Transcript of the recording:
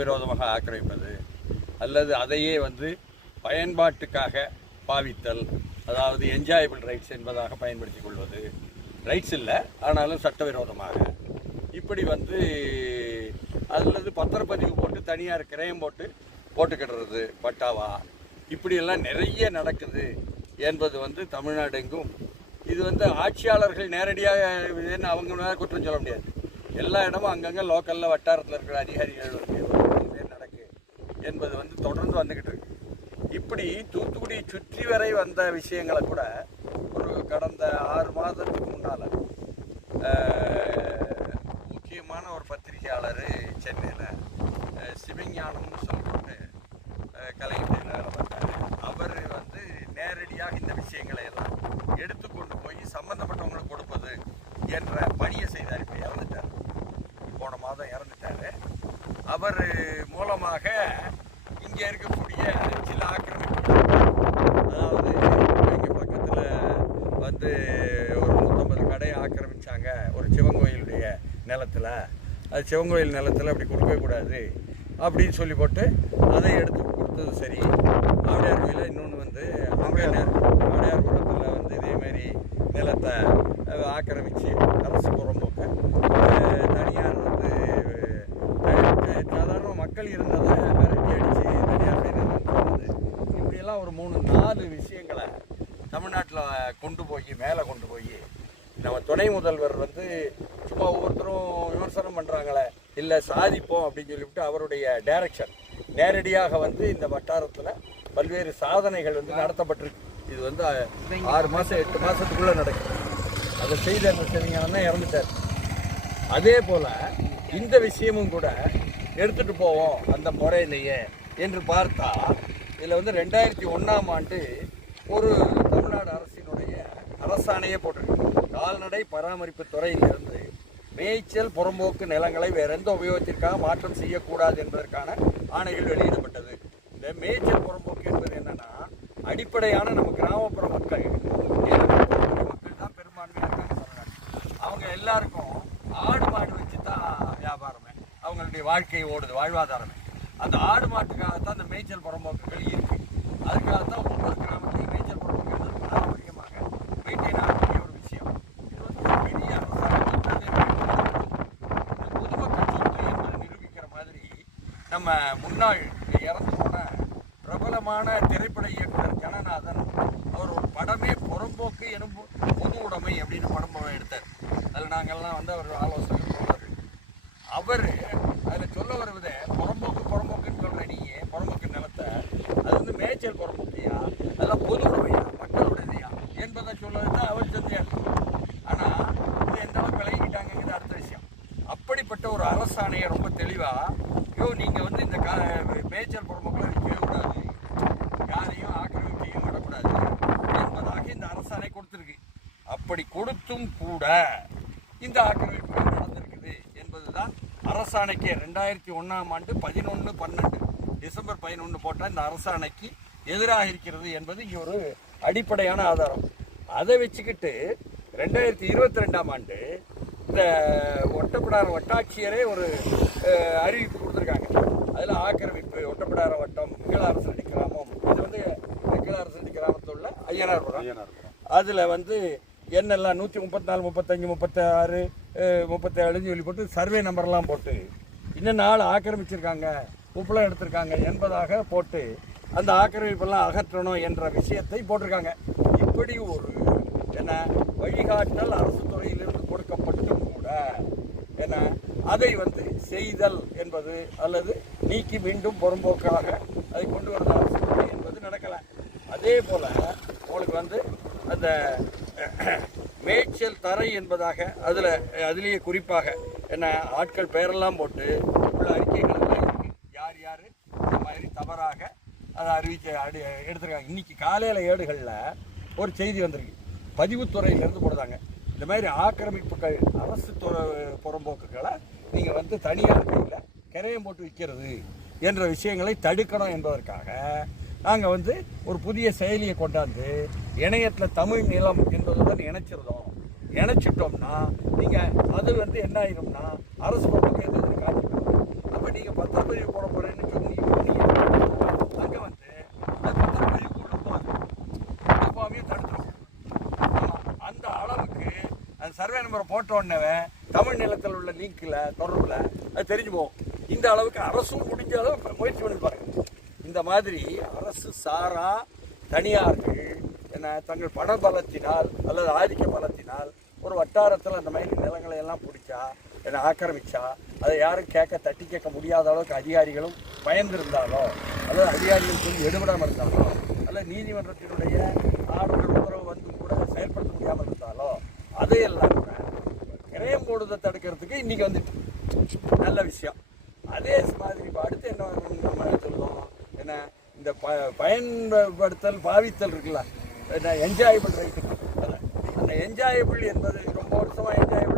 சட்டவிரோதமாக ஆக்கிரமிப்பது அல்லது அதையே வந்து பயன்பாட்டுக்காக பாவித்தல் அதாவது என்ஜாயபிள் ரைட்ஸ் என்பதாக பயன்படுத்திக் கொள்வது. ரைட்ஸ் இல்லை ஆனாலும் சட்டவிரோதமாக. இப்படி வந்து அல்லது பத்திரப்பதிவு போட்டு தனியார் கிரயம் போட்டு போட்டுக்கிடுறது பட்டாவா? இப்படியெல்லாம் நிறைய நடக்குது என்பது வந்து தமிழ்நாடு எங்கும். இது வந்து ஆட்சியாளர்கள் நேரடியாக இதுன்னு அவங்க குற்றம் சொல்ல முடியாது. எல்லா இடமும் அங்கங்கே லோக்கலில் வட்டாரத்தில் இருக்கிற அதிகாரிகள் வந்து என்பது வந்து தொடர்ந்து வந்துக்கிட்டு இருக்கு. இப்படி தூத்துக்குடி சுற்றி வரை வந்த விஷயங்களை கூட ஒரு கடந்த ஆறு மாதத்துக்கு முன்னால் முக்கியமான ஒரு பத்திரிகையாளர் சென்னையில் சிவஞானம்னு சொல்லிட்டு அஹ், கலைஞர் வேலை பார்த்தாரு அவர் வந்து நேரடியாக இந்த விஷயங்களை எல்லாம் எடுத்துக்கொண்டு போய் சம்பந்தப்பட்டவங்களுக்கு கொடுப்பது என்ற பணியை செய்தார் இப்போ இறந்துட்டார் போன மாதம் இறந்துட்டாரு அவர் மூலமாக இங்கே இருக்கக்கூடிய சில ஆக்கிரமிப்பு அதாவது இங்கே பக்கத்தில் வந்து ஒரு நூற்றம்பது கடையை ஆக்கிரமிச்சாங்க ஒரு சிவன் கோயிலுடைய நிலத்தில். அது சிவன் கோயில் நிலத்தில் அப்படி கொடுக்கவே கூடாது அப்படின்னு சொல்லி போட்டு அதை எடுத்து கொடுத்தது சரி. ஆவுடையார் கோயிலில் இன்னொன்று வந்து ஆவுடையார் ஆவுடையார்புரத்தில் வந்து இதேமாரி நிலத்தை ஆக்கிரமிச்சு அரசு புறம்போக்கு அஹ், தனியார் வந்து அஹ், சாதாரண மக்கள் இருந்ததை விரட்டி அடித்து தனியார் போனது இப்படியெல்லாம் ஒரு மூணு நாலு விஷயங்களை தமிழ்நாட்டில் கொண்டு போய் மேலே கொண்டு போய் நம்ம துணை முதல்வர் வந்து சும்மா ஒவ்வொருத்தரும் விமர்சனம் பண்ணுறாங்களே இல்லை சாதிப்போம் அப்படின்னு சொல்லிவிட்டு அவருடைய டைரக்ஷன் நேரடியாக வந்து இந்த வட்டாரத்தில் பல்வேறு சாதனைகள் வந்து நடத்தப்பட்டிருக்கு. இது வந்து ஆறு மாதம் எட்டு மாதத்துக்குள்ளே நடக்குது. அதை செய்த அந்த சிவஞானம் தான் இறந்துட்டார். அதே போல் இந்த விஷயமும் கூட எடுத்துகிட்டு போவோம் அந்த முறையிலேயே என்று பார்த்தா இதில் வந்து ரெண்டாயிரத்தி ஒன்றாம் ஆண்டு ஒரு தமிழ்நாடு அரசினுடைய அரசாணையே போட்டிருக்கு. கால்நடை பராமரிப்பு துறையிலிருந்து மேய்ச்சல் புறம்போக்கு நிலங்களை வேற எந்த உபயோகத்திற்காக மாற்றம் செய்யக்கூடாது என்பதற்கான ஆணைகள் வெளியிடப்பட்டது. இந்த மேய்ச்சல் புறம்போக்கு என்பது என்னன்னா அடிப்படையான நம்ம கிராமப்புற மக்கள் மக்கள் தான் பெரும்பான்மையாக இருக்காங்க அவங்க எல்லாருக்கும் ஆடு மாடு வச்சு தான் வியாபாரமே. அவங்களுடைய வாழ்க்கை ஓடுது வாழ்வாதாரமே. அந்த ஆடு மாட்டுக்காகத்தான் அந்த மேய்ச்சல் புறம்போக்குகள் இருக்கு. அதுக்காகத்தான் ஒவ்வொரு கிராமத்தையும் மேய்ச்சல் புறம்போக்குகள் பாரம்பரியமாக மெயின்டைன் ஆகக்கூடிய ஒரு விஷயம். இது வந்து ஒரு பெரிய அரசாங்கம் பொதுமக்கள் சொத்து என்பதை நிரூபிக்கிற மாதிரி நம்ம முன்னாள் இறந்து போன பிரபலமான திரைப்பட இயக்க ஜனநாதன் அவர் ஒரு படமே புறம்போக்கு எனும் பொ- பொது உடைமை அப்படின்னு படம் படம் எடுத்தார் அதில் நாங்கள்லாம் வந்து அவர் ஆலோசனை சொல்வார் அவர் அதில் சொல்ல வருவதே புறம்போக்கு புறம்போக்குன்னு சொல்கிற நீ புறம்போக்கு நிலத்தை அது வந்து மேய்ச்சல் புறம்போக்கையா அதெல்லாம் பொது உடைமையா மக்களுடையதையா என்பதை சொல்வது தான் அவர் சொன்னார் ஆனால் இது எந்த அளவுக்கு விலகிட்டாங்கிறது அடுத்த விஷயம் அப்படிப்பட்ட ஒரு அரசாணையை ரொம்ப தெளிவாக ஐயோ நீங்கள் வந்து இந்த கா மேய்ச்சல் பொறுமக்களை விற்கக்கூடாது யாரையும் ஆக்கிரமிக்கையும் விடக்கூடாது என்பதாக இந்த அரசாணை கொடுத்துருக்கு. அப்படி கொடுத்தும் கூட இந்த ஆக்கிரமிப்புகள் நடந்திருக்குது என்பதுதான் அரசாணைக்கு ரெண்டாயிரத்தி ஒன்றாம் ஆண்டு பதினொன்று பன்னெண்டு டிசம்பர் பதினொன்று போட்டால் இந்த அரசாணைக்கு எதிராக இருக்கிறது என்பது இங்கே ஒரு அடிப்படையான ஆதாரம். அதை வச்சுக்கிட்டு ரெண்டாயிரத்தி இருபத்தி ரெண்டாம் ஆண்டு இந்த ஒட்டப்பிடார வட்டாட்சியரே ஒரு அறிவிப்பு கொடுத்துருக்காங்க. அதில் ஆக்கிரமிப்பு ஒட்டப்பிடார வட்டம் கீழாரசடி கிராமம். இது வந்து கீழாரசடி கிராமத்தில் உள்ள ஐயனார்புரம் அதில் வந்து என்னெல்லாம் நூற்றி முப்பத்தி நாலு முப்பத்தஞ்சு முப்பத்தாறு முப்பத்தேழுன்னு சொல்லி போட்டு சர்வே நம்பர்லாம் போட்டு இன்னும் நாள் ஆக்கிரமிச்சிருக்காங்க உப்பளம் எடுத்திருக்காங்க என்பதாக போட்டு அந்த ஆக்கிரமிப்பெல்லாம் அகற்றணும் என்ற விஷயத்தை போட்டிருக்காங்க. இப்படி ஒரு என்ன வழிகாட்டல் அரசு கொடுக்கப்பட்டும் என்ன அதை வந்து செய்தல் என்பது அல்லது நீக்கி மீண்டும் பொறும்போக்காக அதை கொண்டு வரது அரசு என்பது நடக்கலை. அதே போல் உங்களுக்கு வந்து அந்த மேய்ச்சல் தரை என்பதாக அதில் அதுலேயே குறிப்பாக என்ன ஆட்கள் பெயரெல்லாம் போட்டு உள்ள அறிக்கைகள் எல்லாம் யார் யார்? இந்த மாதிரி தவறாக அதை அறிவிக்க அடி எடுத்துருக்காங்க. இன்றைக்கி காலையில் ஏடுகளில் ஒரு செய்தி வந்திருக்கு. பதிவுத்துறையிலேருந்து போடுறாங்க இந்த மாதிரி ஆக்கிரமிப்புகள் அரசு புறம்போக்குகளை நீங்கள் வந்து தனியார் கையில் கரையம் போட்டு விற்கிறது என்ற விஷயங்களை தடுக்கணும் என்பதற்காக நாங்கள் வந்து ஒரு புதிய செயலியை கொண்டாந்து இணையத்தில் தமிழ் நிலம் என்பதுடன் இணைச்சிருந்தோம். இணைச்சிட்டோம்னா நீங்கள் அது வந்து என்ன ஆயிரும்னா அரசு பக்கம் காட்டிடும் அப்ப நீங்க பத்திரப்பதிவு போட போறேன்னு சொன்னீங்க போனீங்க. அங்க வந்து அது பத்திரப்பதிவுக்கு உள்ள போகுது உள்ள போகாமையே தடுத்துரும் ஆமா. அந்த அளவுக்கு அந்த போட்டோன்னவன் தமிழ் நிலத்தில் உள்ள லிங்க்ல தொடர்பில் அது தெரிஞ்சு போகும் இந்த அளவுக்கு அரசும் முடிஞ்ச அளவு முயற்சி பண்ணி பாருங்க. இந்த மாதிரி அரசு சாரா தனியார்கள் என்ன தங்கள் பண பலத்தினால் அல்லது ஆதிக்க பலத்தினால் ஒரு வட்டாரத்தில் அந்த மாதிரி நிலங்களை எல்லாம் பிடிச்சா என்னை ஆக்கிரமிச்சா அதை யாரும் கேட்க தட்டி கேட்க முடியாத அளவுக்கு அதிகாரிகளும் பயந்திருந்தாலோ அல்லது அதிகாரிகள் சொல்லி எடுபடாமல் இருந்தாலோ அல்லது நீதிமன்றத்தினுடைய ஆர்டர் உத்தரவு வந்து கூட செயல்படுத்த முடியாமல் இருந்தாலோ அதையெல்லாம் கூட போடுவதை தடுக்கிறதுக்கு இன்னைக்கு வந்துட்டு. நல்ல விஷயம். அதே மாதிரி இப்போ அடுத்து என்ன நம்ம சொல்லுவோம். என்ன இந்த ப பயன்படுத்தல் பாவித்தல் இருக்குல்ல. என்ன என்ஜாயபிள் ரைட்டு அந்த என்ஜாயபிள் என்பது ரொம்ப வருஷமாக என்ஜாய்